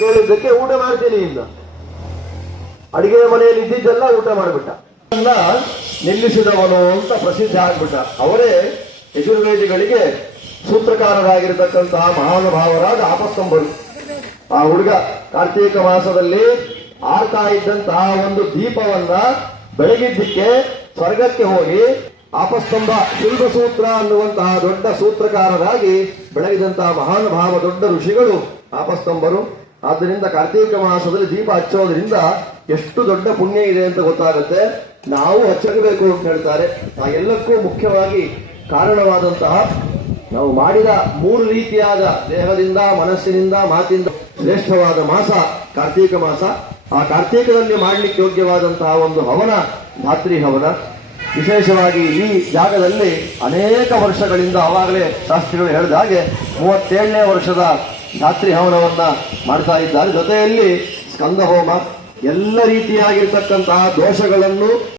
ಕೇಳಿದ್ದಕ್ಕೆ ಊಟ ಮಾಡ್ತೀನಿ ಇಲ್ಲ. ಅಡಿಗೆ ಮನೆಯಲ್ಲಿ ಇದ್ದಿದ್ದೆಲ್ಲ ಊಟ ಮಾಡಿಬಿಟ್ಟ. ನಿಲ್ಲಿಸಿದವನು ಅಂತ ಪ್ರಸಿದ್ಧ ಆಗ್ಬಿಟ್ಟ. ಅವರೇ ಯಜುರ್ವೇದಿಗಳಿಗೆ ಸೂತ್ರಕಾರರಾಗಿರ್ತಕ್ಕಂತಹ ಮಹಾನುಭಾವರಾದ ಆಪಸ್ತಂಭರು ಆ ಹುಡುಗ ಕಾರ್ತೀಕ ಮಾಸದಲ್ಲಿ ಆರ್ತಾ ಇದ್ದಂತಹ ಒಂದು ದೀಪವನ್ನ ಬೆಳಗಿದ್ದಕ್ಕೆ ಸ್ವರ್ಗಕ್ಕೆ ಹೋಗಿ ಆಪಸ್ತಂಭ ಸೂತ್ರ ಅನ್ನುವಂತಹ ದೊಡ್ಡ ಸೂತ್ರಕಾರರಾಗಿ ಬೆಳಗಿದಂತಹ ಮಹಾನುಭಾವ ದೊಡ್ಡ ಋಷಿಗಳು ಆಪಸ್ತಂಭರು ಆದ್ದರಿಂದ ಕಾರ್ತೀಕ ಮಾಸದಲ್ಲಿ ದೀಪ ಹಚ್ಚೋದ್ರಿಂದ ಎಷ್ಟು ದೊಡ್ಡ ಪುಣ್ಯ ಇದೆ ಅಂತ ಗೊತ್ತಾಗುತ್ತೆ. ನಾವು ಹಚ್ಚಬೇಕು ಅಂತ ಹೇಳ್ತಾರೆ. ಆ ಎಲ್ಲಕ್ಕೂ ಮುಖ್ಯವಾಗಿ ಕಾರಣವಾದಂತಹ ನಾವು ಮಾಡಿದ ಮೂರು ರೀತಿಯಾದ ದೇಹದಿಂದ, ಮನಸ್ಸಿನಿಂದ ಮಾತಿಂದ ಶ್ರೇಷ್ಠವಾದ ಮಾಸ ಕಾರ್ತೀಕ ಮಾಸ. ಆ ಕಾರ್ತೀಕದಲ್ಲಿ ಮಾಡಲಿಕ್ಕೆ ಯೋಗ್ಯವಾದಂತಹ ಒಂದು ಹವನ ಧಾತ್ರಿ ಹವನ. ವಿಶೇಷವಾಗಿ ಈ ಜಾಗದಲ್ಲಿ ಅನೇಕ ವರ್ಷಗಳಿಂದ ಆವಾಗಲೇ ಶಾಸ್ತ್ರಿಗಳು ಹೇಳಿದ ಹಾಗೆ ಮೂವತ್ತೇಳನೇ ವರ್ಷದ ಧಾತ್ರಿ ಹವನವನ್ನ ಮಾಡ್ತಾ ಇದ್ದಾರೆ. ಜೊತೆಯಲ್ಲಿ ಸ್ಕಂದ ಹೋಮ ಎಲ್ಲ ರೀತಿಯಾಗಿರ್ತಕ್ಕಂತಹ ದೋಷಗಳನ್ನು